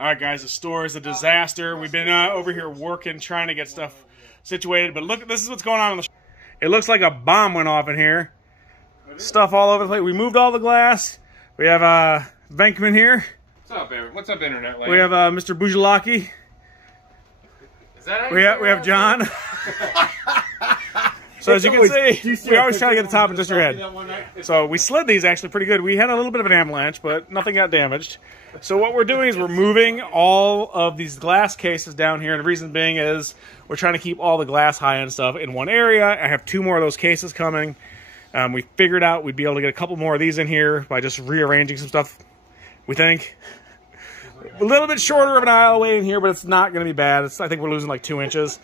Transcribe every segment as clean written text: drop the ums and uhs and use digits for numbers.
All right, guys, the store is a disaster. We've been over here working, trying to get stuff situated. But look, this is what's going on in the store. It looks like a bomb went off in here. Stuff all over the place. We moved all the glass. We have Venkman here. What's up, Aaron? What's up, Internet Land? We have Mr. Bujalaki. Is that how we have John. So as you can see, we always try to get the top of just your head. So we slid these actually pretty good. We had a little bit of an avalanche, but nothing got damaged. So what we're doing is we're moving all of these glass cases down here. And the reason being is we're trying to keep all the glass high and stuff in one area. I have 2 more of those cases coming. We figured out we'd be able to get a couple more of these in here by just rearranging some stuff, we think. A little bit shorter of an aisle away in here, but it's not going to be bad. I think we're losing like 2 inches.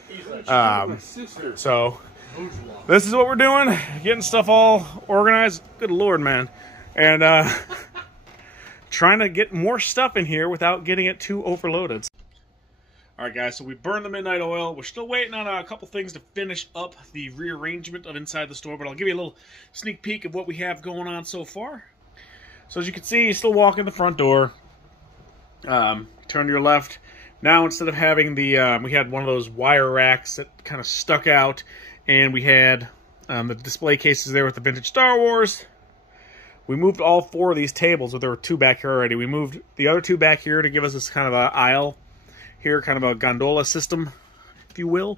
So this is what we're doing, getting stuff all organized. Good Lord, man. And trying to get more stuff in here without getting it too overloaded. All right, guys, so we burned the midnight oil. We're still waiting on a couple things to finish up the rearrangement of inside the store, but I'll give you a little sneak peek of what we have going on so far. So as you can see, you still walk in the front door. Turn to your left. Now, instead of having the, we had one of those wire racks that kind of stuck out, and we had the display cases there with the vintage Star Wars. We moved all 4 of these tables, but there were 2 back here already. We moved the other 2 back here to give us this kind of an aisle here, kind of a gondola system, if you will.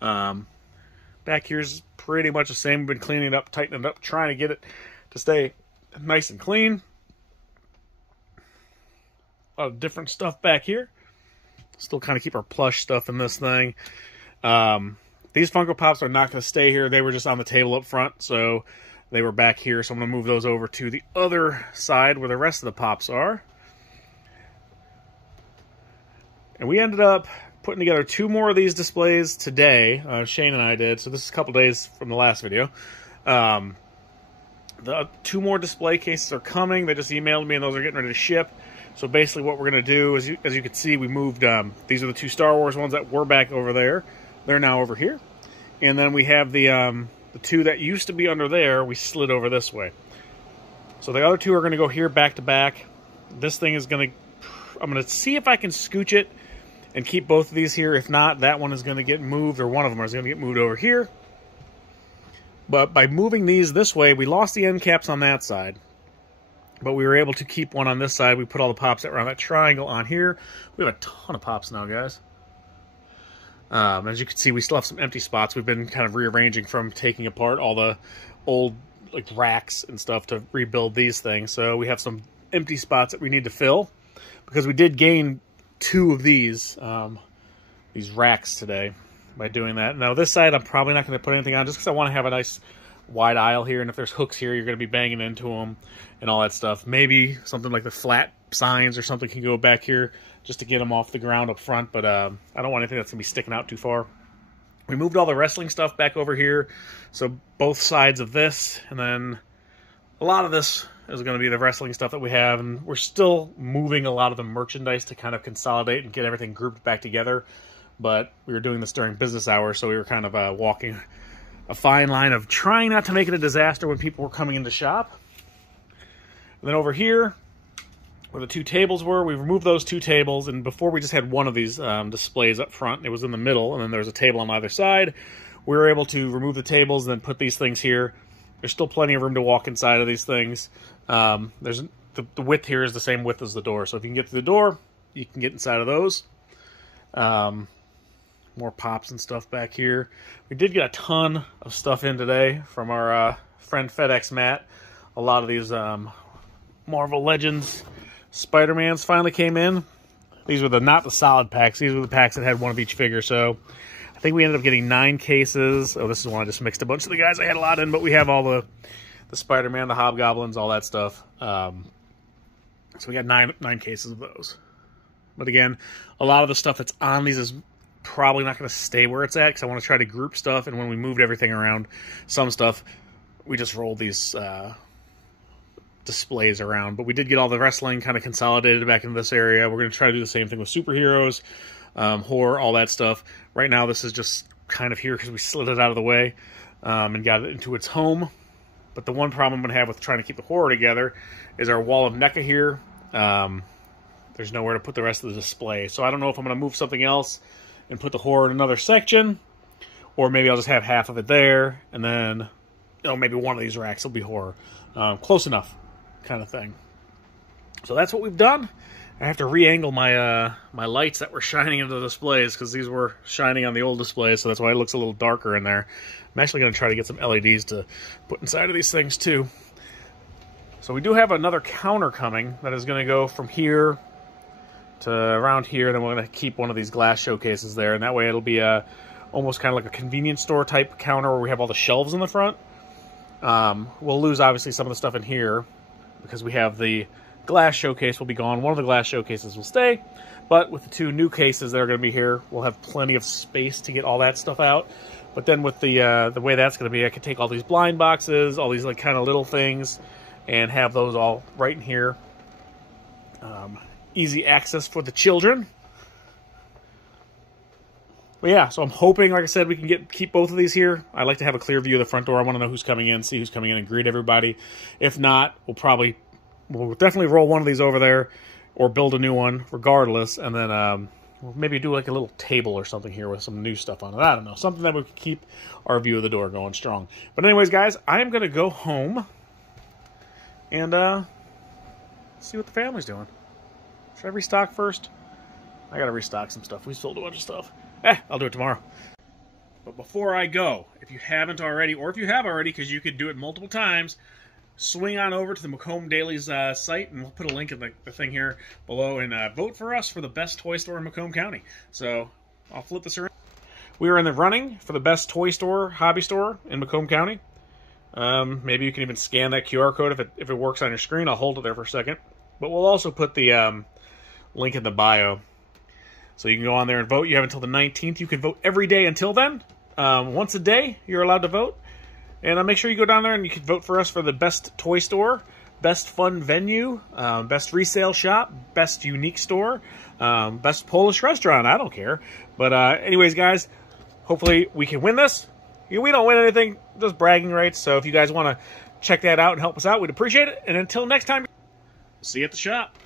Back here's pretty much the same. We've been cleaning it up, tightening it up, trying to get it to stay nice and clean. A lot of different stuff back here. Still kind of keep our plush stuff in this thing. These Funko Pops are not going to stay here. They were just on the table up front, so they were back here. So I'm going to move those over to the other side where the rest of the Pops are. And we ended up putting together 2 more of these displays today. Shane and I did. So this is a couple days from the last video. The 2 more display cases are coming. They just emailed me, and those are getting ready to ship. So basically what we're going to do, is, as you can see, we moved, these are the 2 Star Wars ones that were back over there. They're now over here. And then we have the 2 that used to be under there, we slid over this way. So the other 2 are going to go here back to back. This thing is going to, I'm going to see if I can scooch it and keep both of these here. If not, that one is going to get moved, or one of them is going to get moved over here. But by moving these this way, we lost the end caps on that side. But we were able to keep one on this side. We put all the Pops that were on that triangle on here. We have a ton of Pops now, guys. As you can see, we still have some empty spots. We've been kind of rearranging from taking apart all the old like racks and stuff to rebuild these things. So we have some empty spots that we need to fill, because we did gain 2 of these racks today by doing that. Now this side, I'm probably not going to put anything on, just because I want to have a nice wide aisle here, and if there's hooks here, you're going to be banging into them and all that stuff. Maybe something like the flat signs or something can go back here just to get them off the ground up front, but I don't want anything that's going to be sticking out too far. We moved all the wrestling stuff back over here, so both sides of this, and then a lot of this is going to be the wrestling stuff that we have, and we're still moving a lot of the merchandise to kind of consolidate and get everything grouped back together, but we were doing this during business hours, so we were kind of walking a fine line of trying not to make it a disaster when people were coming in to shop. And then over here, where the 2 tables were, we removed those 2 tables, and before we just had one of these displays up front. It was in the middle, and then there was a table on either side. We were able to remove the tables and then put these things here. There's still plenty of room to walk inside of these things. There's the width here is the same width as the door, so if you can get through the door, you can get inside of those. More Pops and stuff back here. We did get a ton of stuff in today from our friend FedEx Matt. A lot of these Marvel Legends Spider-Mans finally came in. These were not the solid packs. These were the packs that had one of each figure. So I think we ended up getting 9 cases. Oh, this is one I just mixed a bunch of the guys I had a lot in, but we have all the Spider-Man, the Hobgoblins, all that stuff. So we got nine cases of those. But again, a lot of the stuff that's on these is probably not going to stay where it's at, because I want to try to group stuff, and when we moved everything around, some stuff, we just rolled these displays around. But we did get all the wrestling kind of consolidated back into this area. We're going to try to do the same thing with superheroes, horror, all that stuff. Right now, this is just kind of here because we slid it out of the way and got it into its home. But the one problem I'm going to have with trying to keep the horror together is our wall of NECA here. there's nowhere to put the rest of the display. So I don't know if I'm going to move something else and put the horror in another section, or maybe I'll just have half of it there, and then, you know, maybe one of these racks will be horror. Close enough kind of thing. So that's what we've done. I have to re-angle my my lights that were shining into the displays, because these were shining on the old displays, so that's why it looks a little darker in there. I'm actually going to try to get some LEDs to put inside of these things too. So we do have another counter coming that is going to go from here to around here, then we're going to keep one of these glass showcases there, and that way it'll be almost kind of like a convenience store type counter where we have all the shelves in the front. We'll lose obviously some of the stuff in here because we have the glass showcase will be gone. One of the glass showcases will stay, but with the two new cases that are going to be here, we'll have plenty of space to get all that stuff out. But then with the way that's going to be, I can take all these blind boxes, all these like kind of little things, and have those all right in here. Easy access for the children. But yeah, so I'm hoping, like I said, we can keep both of these here. I like to have a clear view of the front door. I want to know who's coming in, see who's coming in, and greet everybody. If not, we'll definitely roll one of these over there or build a new one regardless, and then we'll maybe do like a little table or something here with some new stuff on it. I don't know, something that we can keep our view of the door going strong. But anyways, guys, I am going to go home and see what the family's doing. Should I restock first? I got to restock some stuff. We sold a bunch of stuff. I'll do it tomorrow. But before I go, if you haven't already, or if you have already, because you could do it multiple times, swing on over to the Macomb Daily's site, and we'll put a link in the thing here below, and vote for us for the best toy store in Macomb County. So I'll flip this around. We are in the running for the best toy store, hobby store in Macomb County. Maybe you can even scan that QR code if it works on your screen. I'll hold it there for a second. But we'll also put the link in the bio. So you can go on there and vote. You have until the 19th. You can vote every day until then. Once a day, you're allowed to vote. And make sure you go down there and you can vote for us for the best toy store, best fun venue, best resale shop, best unique store, best Polish restaurant. I don't care. But anyways, guys, hopefully we can win this. We don't win anything, just bragging rights. So if you guys want to check that out and help us out, we'd appreciate it. And until next time, see you at the shop.